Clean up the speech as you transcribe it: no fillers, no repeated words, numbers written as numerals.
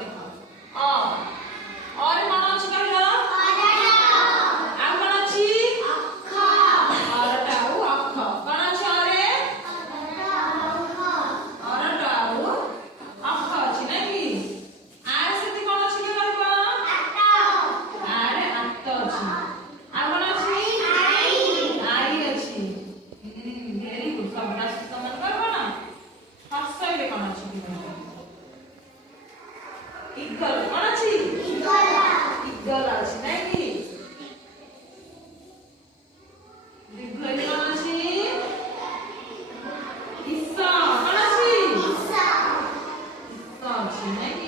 देखो और कौन अछि कहलो आ कौन अछि और टाउ अख कौन अछि और टाउ अख अछि नै कि आर सेति कौन अछि के कहबो आरे अत अछि आ कौन अछि आई अछि वेरी गुड सब राष्ट्र समान कहबो ना हसइले कौन अछि कि इगल कौन अछि इगल अछि नै कि दीर्घई कौन अछि ईसा कौन अछि ईसा अछि नै